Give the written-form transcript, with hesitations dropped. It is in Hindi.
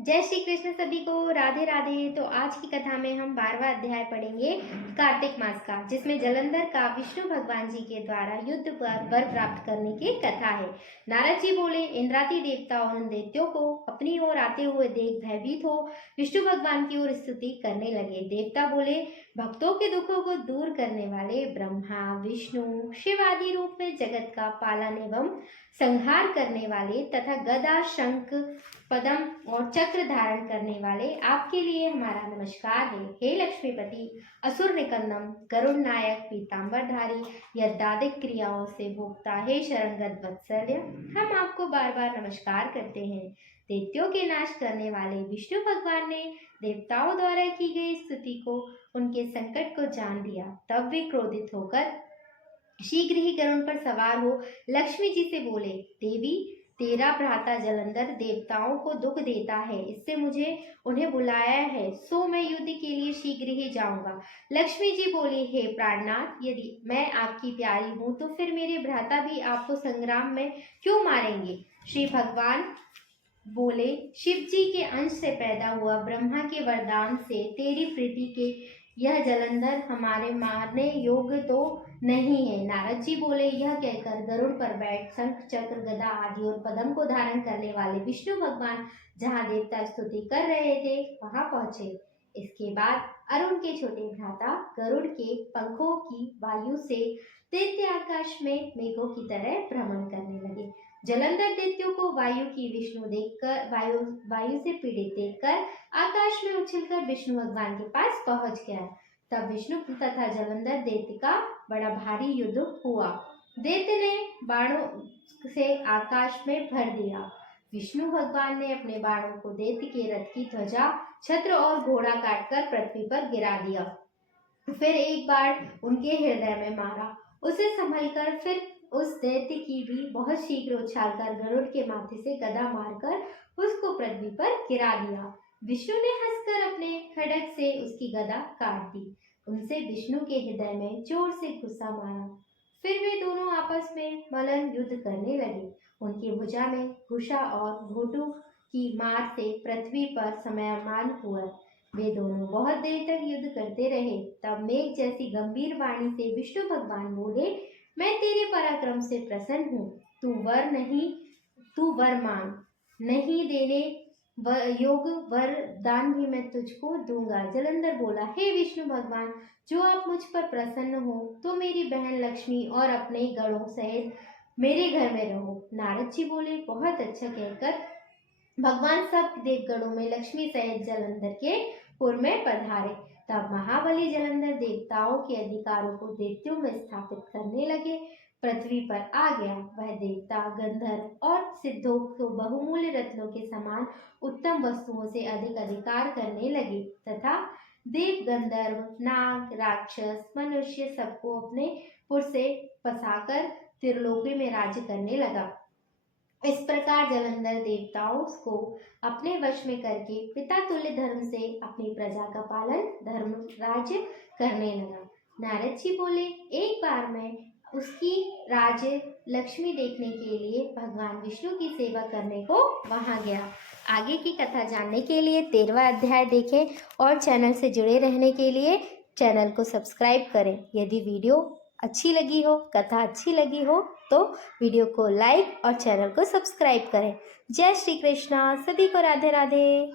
जय श्री कृष्ण सभी को, राधे राधे। तो आज की कथा में हम 12वां अध्याय पढ़ेंगे कार्तिक मास का, जिसमें जलंधर का विष्णु भगवान जी के द्वारा युद्ध पर वर प्राप्त करने की कथा है। नारद जी बोले, इंद्रादी देवता उन दैत्यों को अपनी ओर आते हुए देख भयभीत हो विष्णु भगवान की ओर स्तुति करने लगे। देवता बोले, भक्तों के दुखों को दूर करने वाले ब्रह्मा विष्णु शिव आदि रूप में जगत का पालन एवं संहार करने वाले तथा गदा शंख पदम और चक्र धारण करने वाले आपके लिए हमारा नमस्कार है। हे लक्ष्मीपति, असुर निकंदन, गरुड़ नायक, पीतांबरधारी, यज्ञादिक क्रियाओं से भोक्ता, हे शरणगत वत्सल्य, हम आपको बार बार नमस्कार करते हैं। दैत्यों के नाश करने वाले विष्णु भगवान ने देवताओं द्वारा की गई स्तुति को, उनके संकट को जान लिया। तब वे क्रोधित होकर शीघ्र ही गरुड़ पर सवार हो लक्ष्मी जी से बोले, देवी, तेरा भ्राता जलंधर देवताओं को दुख देता है, इससे मुझे उन्हें बुलाया है, सो मैं युद्ध के लिए शीघ्र ही जाऊंगा। लक्ष्मी जी बोली, हे प्राणनाथ, यदि मैं आपकी प्यारी हूँ तो फिर मेरे भ्राता भी आपको संग्राम में क्यों मारेंगे। श्री भगवान बोले, शिव जी के अंश से पैदा हुआ ब्रह्मा के वरदान से तेरी प्रीति के यह जलंधर हमारे मारने योग्य तो नहीं है। नारद जी बोले, यह कहकर गरुड़ पर बैठ शंख चक्र गदा आदि और पद्म को धारण करने वाले विष्णु भगवान जहाँ देवता स्तुति कर रहे थे वहां पहुंचे। इसके बाद अरुण के छोटे भ्राता गरुड़ के पंखों की वायु से दैत्य आकाश में मेघों की तरह भ्रमण करने लगे। जलंधर दैत्यों को वायु की विष्णु देखकर वायु से पीड़ित देखकर आकाश में उछलकर विष्णु भगवान के पास पहुंच गया। तब विष्णु तथा जलंधर दैत्य का बड़ा भारी युद्ध हुआ। दैत्य ने बाणों से आकाश में भर दिया। विष्णु भगवान ने अपने बाणों को दैत्य के रथ की ध्वजा, छत्र और घोड़ा काटकर पृथ्वी पर गिरा दिया। फिर एक बार उनके हृदय में मारा। उसे संभलकर फिर उस दैत्य की भी बहुत शीघ्र उछालकर गरुड़ के माथे से गदा मारकर उसको पृथ्वी पर गिरा दिया। विष्णु ने हंसकर अपने खड्ग से उसकी गदा काट दी। उनसे विष्णु के हृदय में जोर से घुसा मारा। फिर वे दोनों आपस में मल्ल युद्ध करने लगे। उनकी भुजा में घुसा और घोटू की मार से पृथ्वी पर समयमान हुआ। वे दोनों बहुत देर तक युद्ध करते रहे। तब मेघ जैसी गंभीर वाणी से विष्णु भगवान बोले, मैं तेरे पराक्रम से प्रसन्न हूँ। तू वर मांग, नहीं देने योग वरदान भी मैं तुझको दूंगा। जलंधर बोला, हे विष्णु भगवान, जो आप मुझ पर प्रसन्न हो तो मेरी बहन लक्ष्मी और अपने गणों सहित मेरे घर में रहो। नारद जी बोले, बहुत अच्छा कहकर भगवान सब देवगणों में लक्ष्मी सहित जलंधर के पुर में पधारे। तब महाबली जलंधर देवताओं के अधिकारों को दैत्यों में स्थापित करने लगे। पृथ्वी पर आ गया। वह देवता गंधर्व और सिद्धों को बहुमूल्य रत्नों के समान उत्तम वस्तुओं से अधिक अधिकार करने लगे तथा देव गंधर्व नाग राक्षस मनुष्य सबको अपने पुर से फंसाकर त्रिलोकी में राज्य करने लगा। इस प्रकार जलंधर देवताओं को अपने वश में करके पिता तुल्य धर्म से अपनी प्रजा का पालन धर्म राज्य करने लगा। नारद जी बोले, एक बार मैं उसकी राज्य लक्ष्मी देखने के लिए भगवान विष्णु की सेवा करने को वहां गया। आगे की कथा जानने के लिए 13वां अध्याय देखें और चैनल से जुड़े रहने के लिए चैनल को सब्सक्राइब करें। यदि वीडियो अच्छी लगी हो, कथा अच्छी लगी हो तो वीडियो को लाइक और चैनल को सब्सक्राइब करें। जय श्री कृष्णा, सभी को राधे राधे।